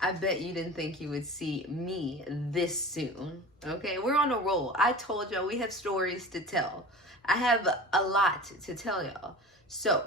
I bet you didn't think you would see me this soon. Okay, we're on a roll. I told y'all we have stories to tell. I have a lot to tell y'all. So,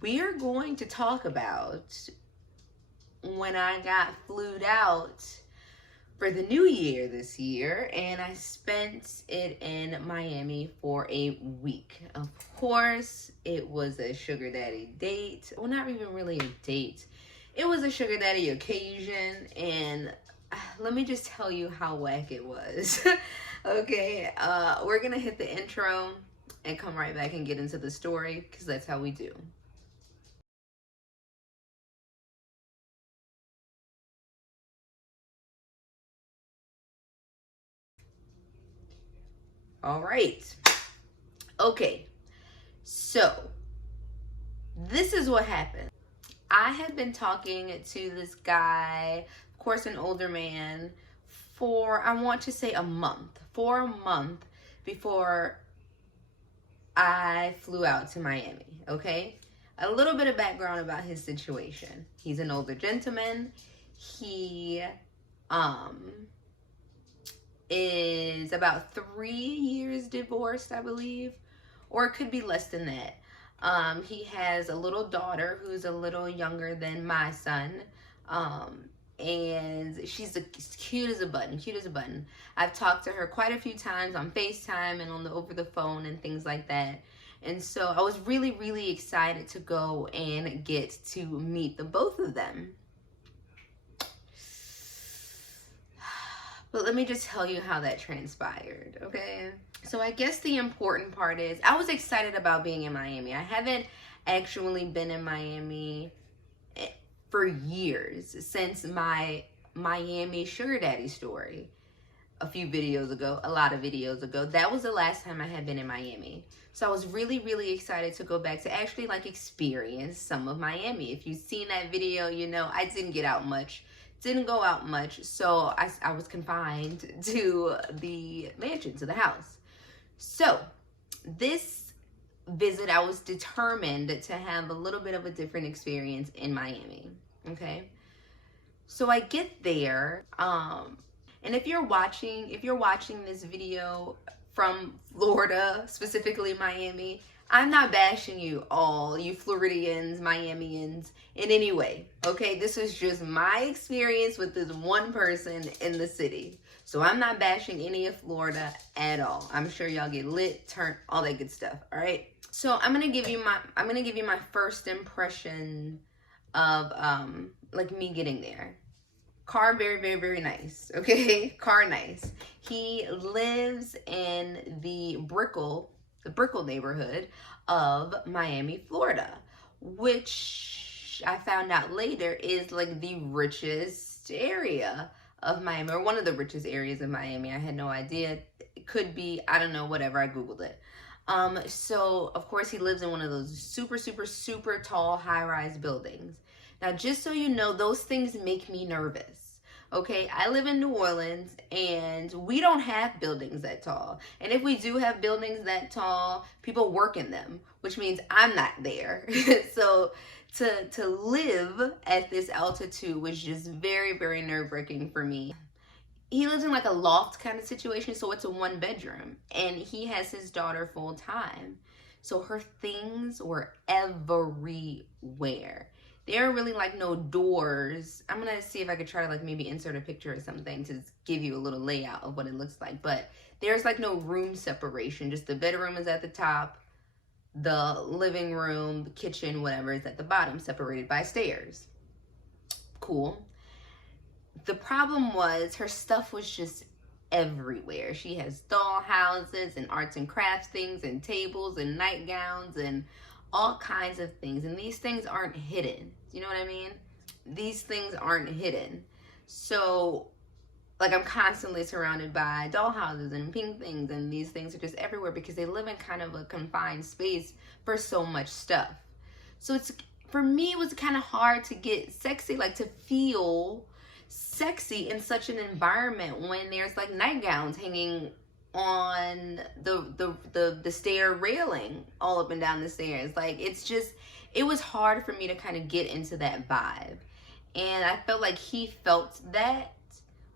we're going to talk about when I got flued out for the new year this year, and I spent it in Miami for a week. Of course, it was a sugar daddy date. Well, not even really a date. It was a sugar daddy occasion, and let me just tell you how whack it was. Okay, we're gonna hit the intro and come right back and get into the story, because that's how we do. All right. Okay, so this is what happened. I had been talking to this guy, of course, an older man, for I want to say a month. For a month before I flew out to Miami, okay? A little bit of background about his situation. He's an older gentleman. He is about 3 years divorced, I believe, or it could be less than that. He has a little daughter who's a little younger than my son. And she's cute as a button, cute as a button. I've talked to her quite a few times on FaceTime and over the phone and things like that. And so I was really, really excited to go and get to meet the both of them. But let me just tell you how that transpired, okay? So I guess the important part is I was excited about being in Miami. I haven't actually been in Miami for years, since my Miami sugar daddy story a few videos ago, a lot of videos ago. That was the last time I had been in Miami. So I was really, really excited to go back to actually like experience some of Miami. If you've seen that video, you know I didn't get out much. Didn't go out much, so I was confined to the mansion, to the house. So this visit, I was determined to have a little bit of a different experience in Miami, okay? So I get there, and if you're watching this video from Florida, specifically Miami, I'm not bashing you all, you Floridians, Miamians, in any way, okay? This is just my experience with this one person in the city. So I'm not bashing any of Florida at all. I'm sure y'all get lit, turned, all that good stuff, all right? So I'm gonna give you my first impression of like me getting there. Car, very, very, very nice, okay? Car nice. He lives in the Brickell neighborhood of Miami, Florida, which I found out later is like the richest area of Miami, or one of the richest areas of Miami. I had no idea. It could be, I don't know, whatever. I Googled it. So of course he lives in one of those super, super, super tall high-rise buildings. Now, just so you know, those things make me nervous. Okay, I live in New Orleans and we don't have buildings that tall. And if we do have buildings that tall, people work in them, which means I'm not there. So to live at this altitude was just very, very nerve-wracking for me. He lives in like a loft kind of situation, so it's a 1-bedroom, and he has his daughter full time. So her things were everywhere. There are really like no doors. I'm gonna see if I could try to like maybe insert a picture or something to give you a little layout of what it looks like. But there's like no room separation. Just the bedroom is at the top, the living room, the kitchen, whatever is at the bottom, separated by stairs. Cool. The problem was her stuff was just everywhere. She has doll houses and arts and crafts things and tables and nightgowns and all kinds of things. And these things aren't hidden. You know what I mean? These things aren't hidden. So, like, I'm constantly surrounded by doll houses and pink things, and these things are just everywhere because they live in kind of a confined space for so much stuff. So it's, for me, it was kind of hard to get sexy, like to feel sexy in such an environment when there's like nightgowns hanging on the stair railing all up and down the stairs. Like, it's just, it was hard for me to kind of get into that vibe. And I felt like he felt that,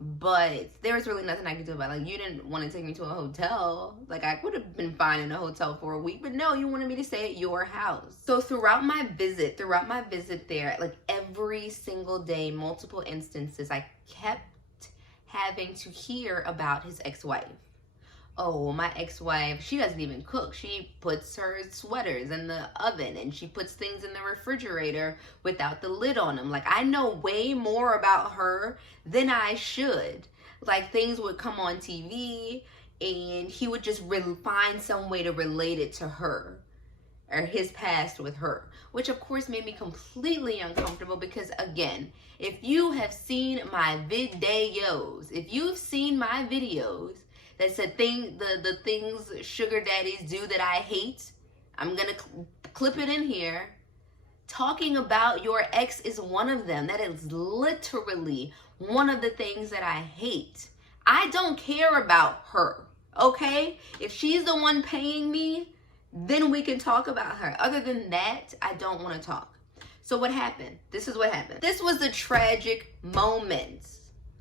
but there was really nothing I could do about it. Like, you didn't want to take me to a hotel. Like, I would have been fine in a hotel for a week, but no, you wanted me to stay at your house. So throughout my visit there, like every single day, multiple instances, I kept having to hear about his ex-wife. Oh, my ex-wife, she doesn't even cook. She puts her sweaters in the oven and she puts things in the refrigerator without the lid on them. Like, I know way more about her than I should. Like, things would come on TV and he would just find some way to relate it to her or his past with her, which of course made me completely uncomfortable because, again, if you have seen my videos, if you've seen my videos, that said the things sugar daddies do that I hate, I'm gonna clip it in here. Talking about your ex is one of them. That is literally one of the things that I hate. I don't care about her, okay? If she's the one paying me, then we can talk about her. Other than that, I don't want to talk. So what happened? This is what happened. This was the tragic moment.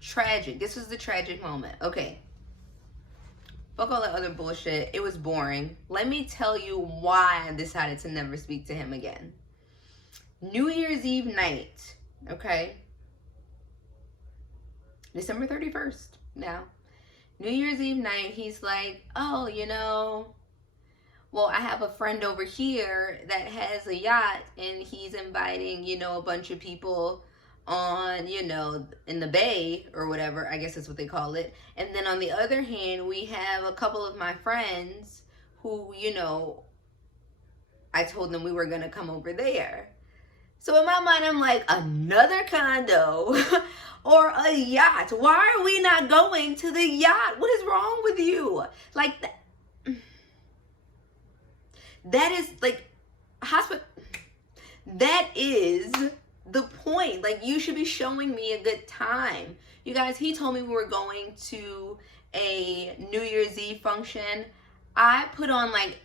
Tragic. This was the tragic moment. Okay. Fuck all that other bullshit. It was boring. Let me tell you why I decided to never speak to him again. New Year's Eve night, okay? December 31st now. New Year's Eve night, he's like, oh, you know, well, I have a friend over here that has a yacht and he's inviting, you know, a bunch of people on, you know, in the bay or whatever, I guess that's what they call it. And then on the other hand, we have a couple of my friends who, you know, I told them we were going to come over there. So in my mind, I'm like, another condo or a yacht. Why are we not going to the yacht? What is wrong with you? Like, that is like, that is the point. Like, you should be showing me a good time. You guys, he told me we were going to a New Year's Eve function. I put on like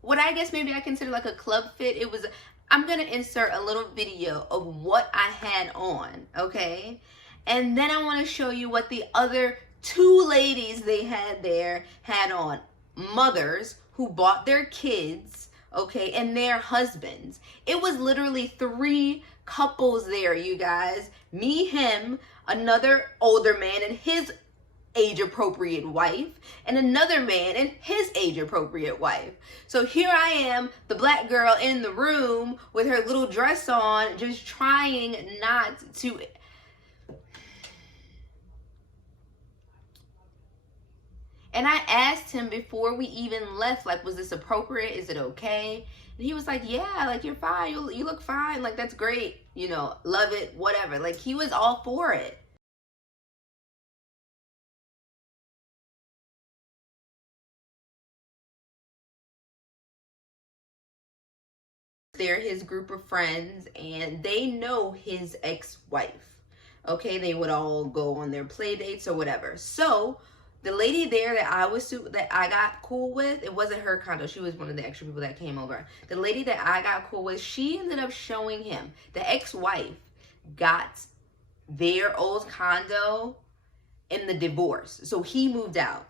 what I guess maybe I consider like a club fit. It was, I'm gonna insert a little video of what I had on, okay? And then I want to show you what the other two ladies they had there had on. Mothers who bought their kids, okay, and their husbands. It was literally 3 couples there, you guys. Me, him, another older man and his age-appropriate wife, and another man and his age-appropriate wife. So here I am, the black girl in the room with her little dress on, just trying not to... And I asked him before we even left, like, was this appropriate? Is it okay? And he was like, yeah, like, you're fine. You look fine. Like, that's great. You know, love it, whatever. Like, he was all for it. They're his group of friends, and they know his ex-wife. Okay, they would all go on their play dates or whatever. So the lady there that I got cool with, it wasn't her condo. She was one of the extra people that came over. The lady that I got cool with, she ended up showing him. The ex-wife got their old condo in the divorce. So he moved out.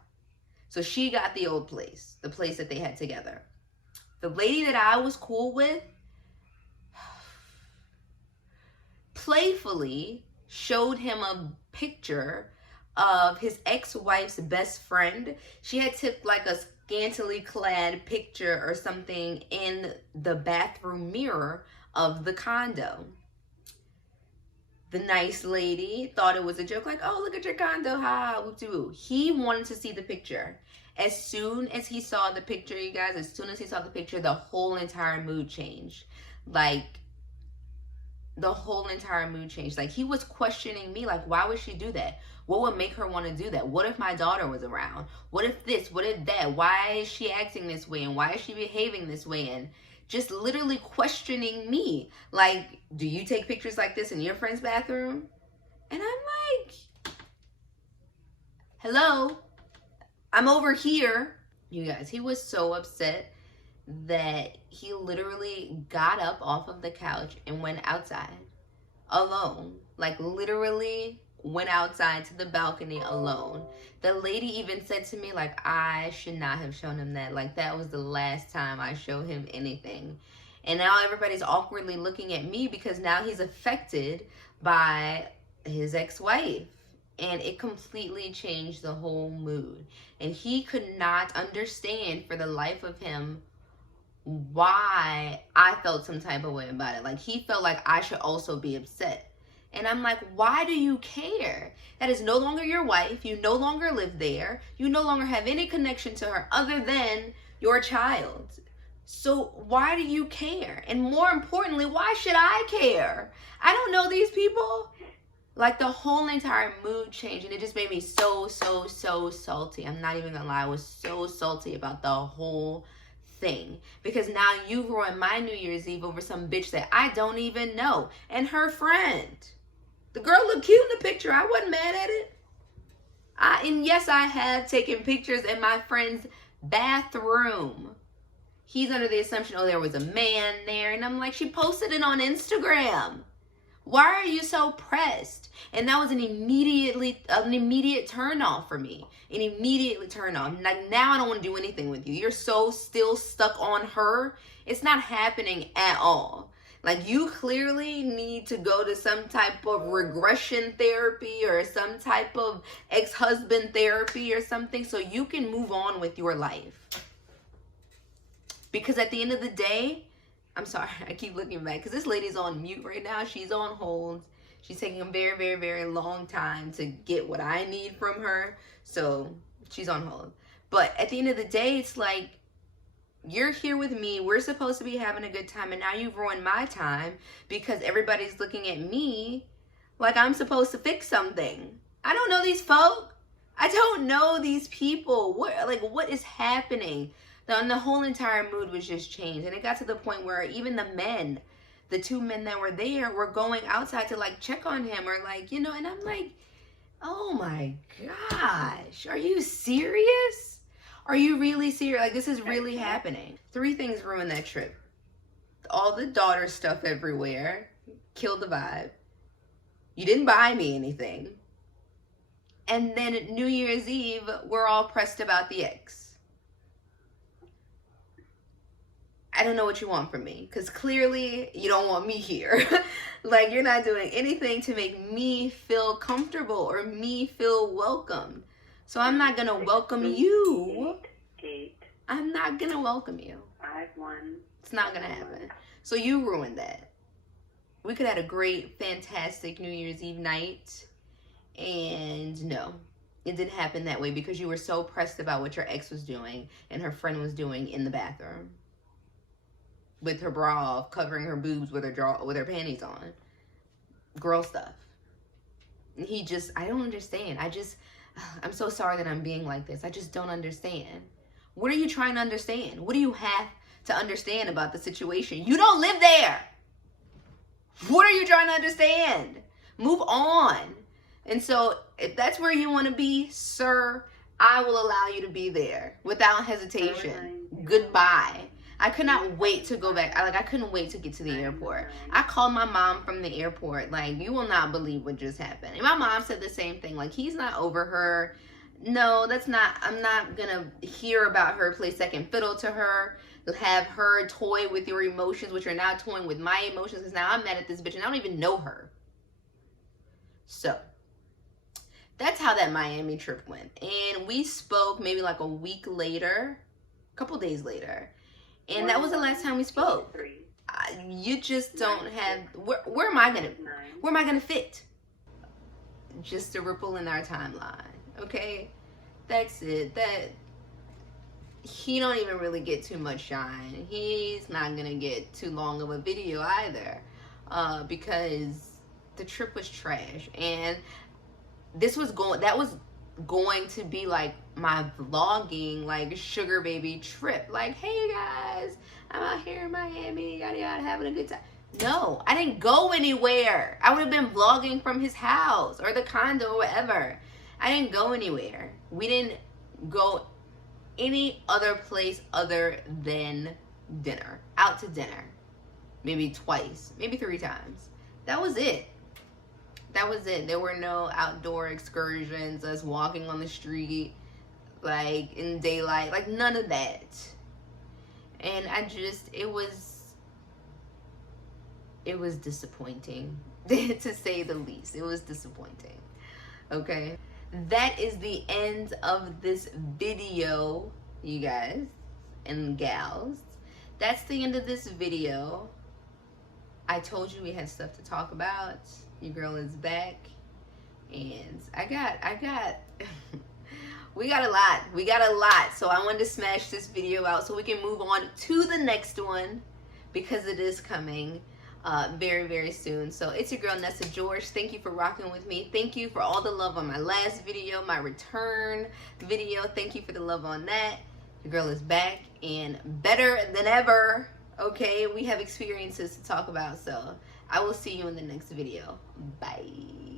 So she got the old place, the place that they had together. The lady that I was cool with playfully showed him a picture of his ex-wife's best friend. She had took like a scantily clad picture or something in the bathroom mirror of the condo. The nice lady thought it was a joke, like, oh, look at your condo, ha, whoop-de-woo. He wanted to see the picture. As soon as he saw the picture, you guys, as soon as he saw the picture, the whole entire mood changed. Like, the whole entire mood changed. Like, he was questioning me, like, why would she do that? What would make her want to do that? What if my daughter was around? What if this? What if that? Why is she acting this way? And why is she behaving this way? And just literally questioning me. Like, do you take pictures like this in your friend's bathroom? And I'm like, hello? I'm over here. You guys, he was so upset that he literally got up off of the couch and went outside. alone. Like literally went outside to the balcony alone. The lady even said to me, like, I should not have shown him that. Like, that was the last time I showed him anything. And now everybody's awkwardly looking at me because now he's affected by his ex-wife. And it completely changed the whole mood. And he could not understand for the life of him why I felt some type of way about it. Like, he felt like I should also be upset. And I'm like, why do you care? That is no longer your wife. You no longer live there. You no longer have any connection to her other than your child. So why do you care? And more importantly, why should I care? I don't know these people. Like, the whole entire mood changed, and it just made me so salty. I'm not even gonna lie. I was so salty about the whole thing, because now you ruined my New Year's Eve over some bitch that I don't even know, and her friend. The girl looked cute in the picture. I wasn't mad at it. And yes, I have taken pictures in my friend's bathroom. He's under the assumption, oh, there was a man there, and I'm like, she posted it on Instagram. Why are you so pressed? And that was an immediate turn off for me. An immediately turn off. Like, now I don't want to do anything with you. You're so still stuck on her. It's not happening at all. Like, you clearly need to go to some type of regression therapy or some type of ex-husband therapy or something so you can move on with your life. Because at the end of the day, I'm sorry, I keep looking back because this lady's on mute right now. She's on hold. She's taking a very long time to get what I need from her. So she's on hold. But at the end of the day, it's like, you're here with me. We're supposed to be having a good time. And now you've ruined my time because everybody's looking at me like I'm supposed to fix something. I don't know these folk. I don't know these people. What is happening? The whole entire mood was just changed. And it got to the point where even the men, the two men that were there, were going outside to like check on him or like, you know, and I'm like, oh my gosh, are you serious? Are you really serious? Like, this is really happening. 3 things ruined that trip. All the daughter stuff everywhere killed the vibe. You didn't buy me anything. And then at New Year's Eve, we're all pressed about the ex. I don't know what you want from me, because clearly you don't want me here. Like, you're not doing anything to make me feel comfortable or me feel welcomed. So I'm not going to welcome you. I'm not going to welcome you. It's not going to happen. So you ruined that. We could have had a great, fantastic New Year's Eve night. And no, it didn't happen that way because you were so pressed about what your ex was doing and her friend was doing in the bathroom. With her bra off, covering her boobs with her panties on. Girl stuff. And I don't understand. I'm so sorry that I'm being like this. I just don't understand. What are you trying to understand? What do you have to understand about the situation? You don't live there. What are you trying to understand? Move on. And so if that's where you want to be, sir, I will allow you to be there without hesitation. Goodbye. I could not wait to go back. I couldn't wait to get to the airport. I called my mom from the airport. Like, you will not believe what just happened. And my mom said the same thing. Like, he's not over her. No, I'm not going to hear about her, play second fiddle to her, have her toy with your emotions, which are now toying with my emotions, because now I'm mad at this bitch and I don't even know her. So, that's how that Miami trip went. And we spoke maybe like a week later, a couple days later. And that was the last time we spoke. You just don't have, where am I gonna fit? Just a ripple in our timeline, okay? That's it. He don't even really get too much shine. He's not gonna get too long of a video either, because the trip was trash. And that was going to be like my vlogging, like, sugar baby trip. Like, hey guys, I'm out here in Miami, yada yada, having a good time. No, I didn't go anywhere. I would have been vlogging from his house or the condo or whatever. I didn't go anywhere. We didn't go any other place other than dinner. Out to dinner. Maybe twice, maybe 3 times. That was it. That was it. There were no outdoor excursions, us walking on the street, like in daylight, like none of that. And it was disappointing, to say the least. It was disappointing. Okay. That is the end of this video, you guys and gals. That's the end of this video. I told you we had stuff to talk about. Your girl is back. And I got we got a lot. So I wanted to smash this video out so we can move on to the next one, because it is coming very, very soon. So it's your girl Nessa George. Thank you for rocking with me. Thank you for all the love on my last video, my return video. Thank you for the love on that. Your girl is back and better than ever. Okay, we have experiences to talk about. So I will see you in the next video. Bye.